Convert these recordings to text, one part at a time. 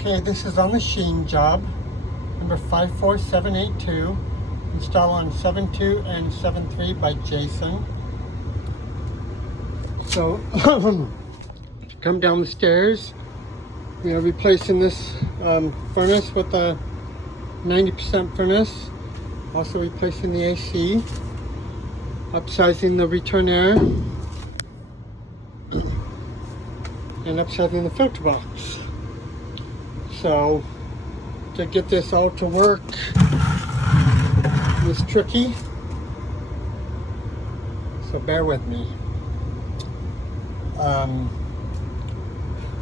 Okay, this is on the Sheen job, number 54782, install on 7.2 and 7.3 by Jason. So, come down the stairs, we are replacing this furnace with a 90% furnace, also replacing the AC, upsizing the return air, and upsizing the filter box. So to get this all to work is tricky, so bear with me.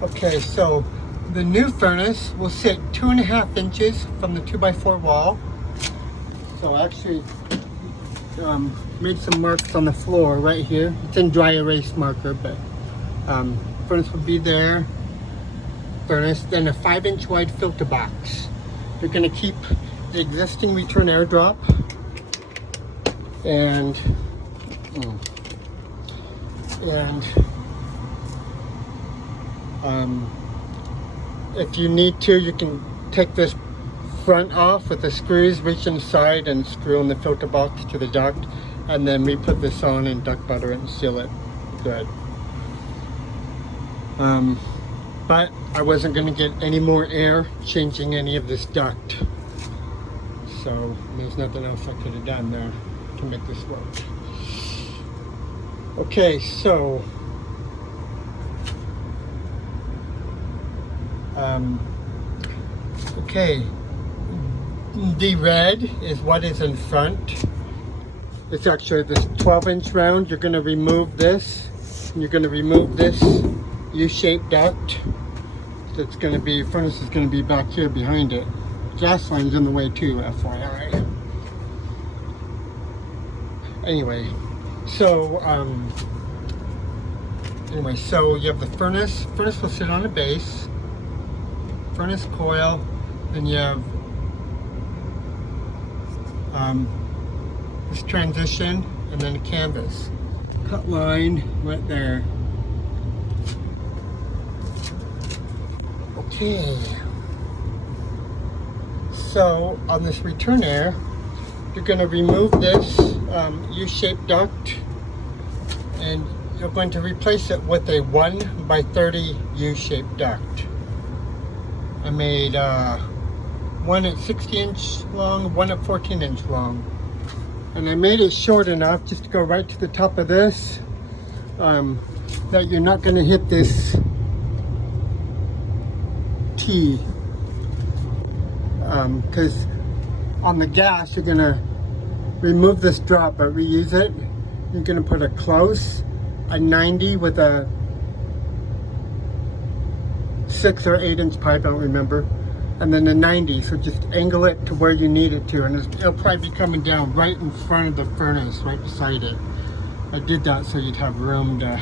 Okay, so the new furnace will sit 2.5 inches from the 2x4 wall. So I actually made some marks on the floor right here. It's in dry erase marker, but furnace will be there. Furnace, then a 5-inch wide filter box. You're going to keep the existing return air drop, and if you need to, you can take this front off with the screws, reach inside and screw in the filter box to the duct, and then re-put this on and duct butter it and seal it good. But I wasn't going to get any more air changing any of this duct, so there's nothing else I could have done there to make this work. Okay, so okay, the red is what is in front. It's actually this 12-inch round. You're going to remove this, and you're going to remove this U-shaped duct. That's going to be, furnace is going to be back here behind it. Gas line's in the way too, FYI. Anyway, so so you have the furnace. Furnace will sit on a base. Furnace coil, and you have this transition, and then a canvas. Cut line right there. Okay, so on this return air, you're going to remove this U-shaped duct, and you're going to replace it with a 1x30 U-shaped duct. I made one at 60-inch long, one at 14-inch long, and I made it short enough just to go right to the top of this, that you're not going to hit this T, because on the gas you're going to remove this drop but reuse it. You're going to put a close, a 90 with a 6 or 8-inch pipe, I don't remember, and then a 90, so just angle it to where you need it to, and it'll probably be coming down right in front of the furnace, right beside it. I did that so you'd have room to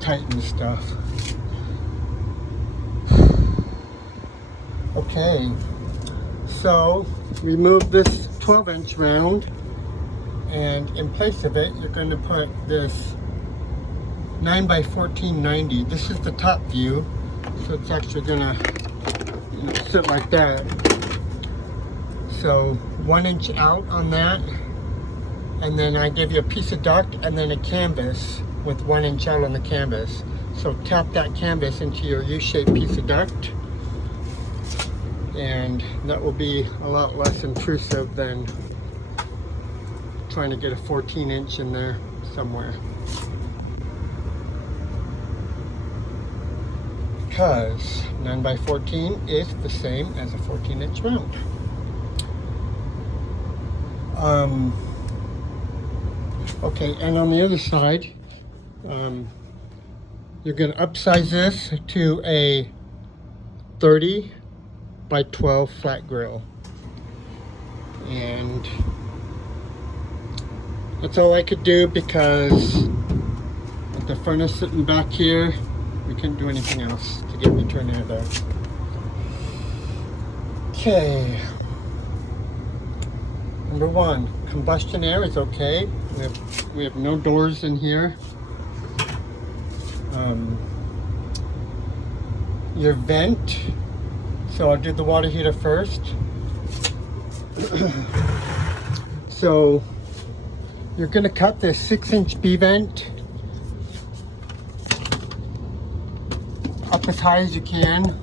tighten stuff. Okay, so remove this 12-inch round, and in place of it, you're going to put this 9x14 90. This is the top view, so it's actually going to sit like that. So 1 inch out on that, and then I give you a piece of duct and then a canvas with 1 inch out on the canvas. So tap that canvas into your U-shaped piece of duct, and that will be a lot less intrusive than trying to get a 14-inch in there somewhere, because 9x14 is the same as a 14-inch round. Okay, and on the other side, you're going to upsize this to a 30 by 12 flat grill, and that's all I could do because with the furnace sitting back here, we couldn't do anything else to get return air there. Okay, number 1, combustion air is okay. We have no doors in here. Your vent So I'll do the water heater first. So you're going to cut this 6-inch B-vent up as high as you can.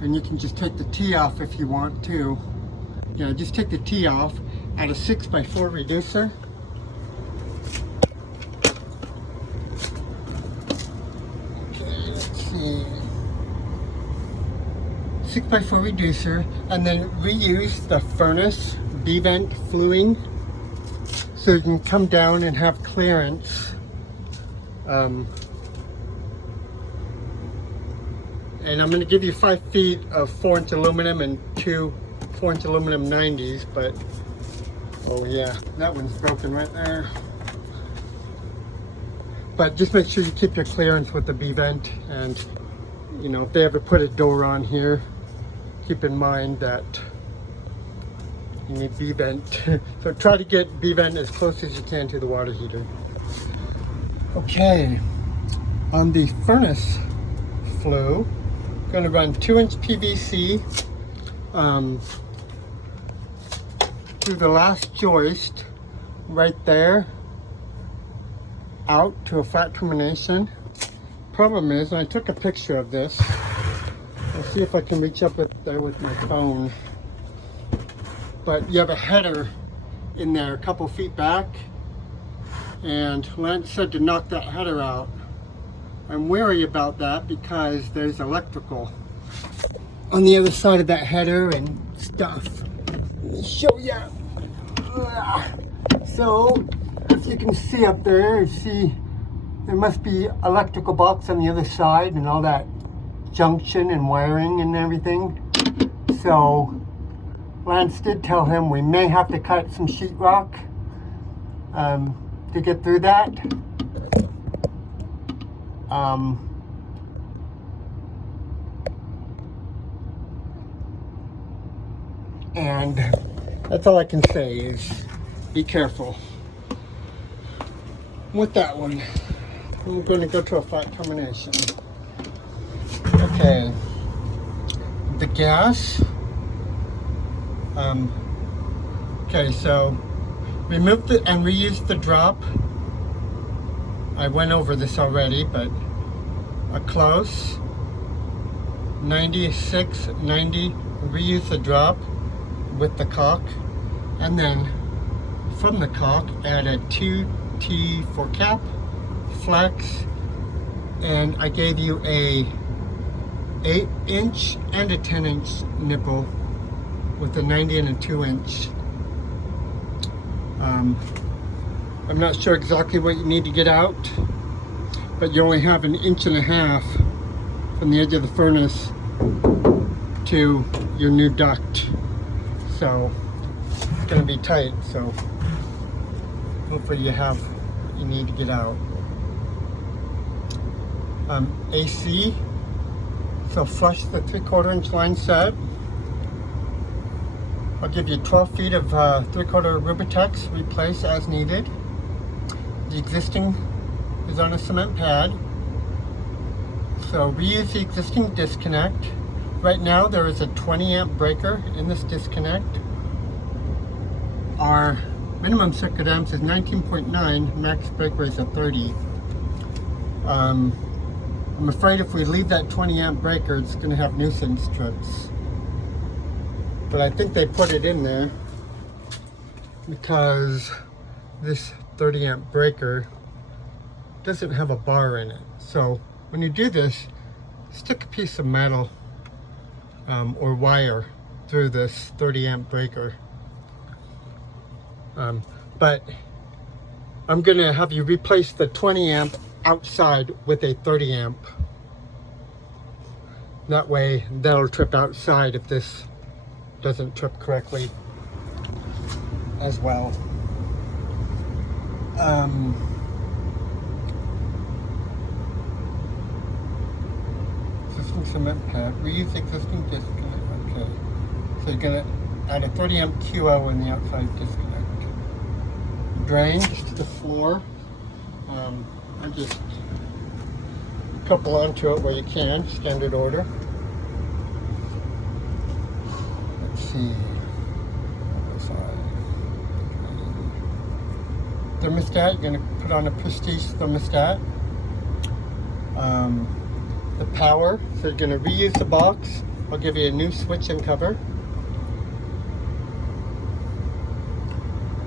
And you can just take the T off if you want to. Yeah, just take the T off at a 6x4 reducer. Okay, let's see. 6x4 reducer, and then reuse the furnace B-vent fluing so you can come down and have clearance. And I'm going to give you 5 feet of 4-inch aluminum and 2 4-inch aluminum 90s, but oh yeah, that one's broken right there. But just make sure you keep your clearance with the B-vent, and you know, if they ever put a door on here, keep in mind that you need B-vent. So try to get B-vent as close as you can to the water heater. Okay, on the furnace flue, I'm going to run 2-inch PVC through the last joist right there out to a flat termination. Problem is, I took a picture of this. I'll see if I can reach up there with my phone. But you have a header in there a couple feet back, and Lance said to knock that header out. I'm wary about that because there's electrical on the other side of that header and stuff. Let me show you. So, if you can see up there, you see there must be electrical box on the other side and all that junction and wiring and everything. So, Lance did tell him we may have to cut some sheetrock to get through that. And that's all I can say is be careful with that one. We're going to go to a flat termination. Okay, the gas. Okay, so remove and reuse the drop. I went over this already, but a close 96, 90, reuse the drop with the caulk, and then from the caulk add a 2T4 cap, flex, and I gave you a 8-inch and a 10-inch nipple with a 90 and a 2-inch. I'm not sure exactly what you need to get out, but you only have 1.5 inches from the edge of the furnace to your new duct. So it's going to be tight, so hopefully you need to get out. AC, so flush the 3/4 inch line set. I'll give you 12 feet of 3/4 Rubitex, replace as needed. The existing is on a cement pad, so reuse the existing disconnect. Right now there is a 20 amp breaker in this disconnect. Our minimum circuit amps is 19.9, max break rate is a 30. I'm afraid if we leave that 20 amp breaker, it's going to have nuisance trips. But I think they put it in there because this 30 amp breaker doesn't have a bar in it. So when you do this, stick a piece of metal or wire through this 30 amp breaker. But I'm going to have you replace the 20 amp outside with a 30 amp. That way that'll trip outside if this doesn't trip correctly as well. Existing cement pad, reuse existing disconnect. Okay, so you're gonna add a 30 amp QO in the outside disconnect. Drain just to the floor. I'm just couple onto it where you can, standard order. Let's see. Thermostat, you're going to put on a Prestige thermostat. The power, so you're going to reuse the box. I'll give you a new switch and cover.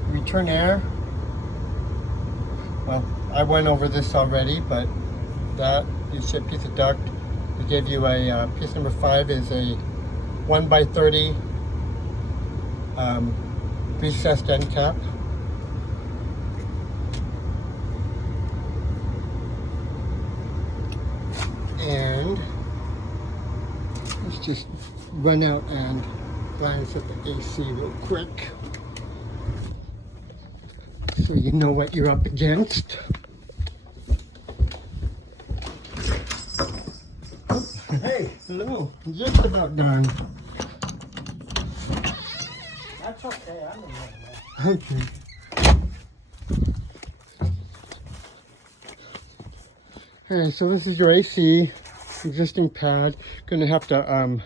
Return air. Well, I went over this already, but that U-shaped piece of duct. We gave you a piece number 5 is a 1x30 recessed end cap. And let's just run out and glance at the AC real quick so you know what you're up against. Hey, hello. Just about done. That's okay, I'm in there. Okay. Alright, so this is your AC, existing pad. Gonna have to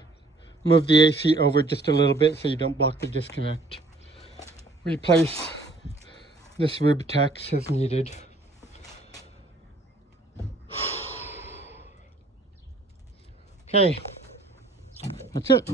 move the AC over just a little bit so you don't block the disconnect. Replace this Rubitex as needed. Okay, that's it.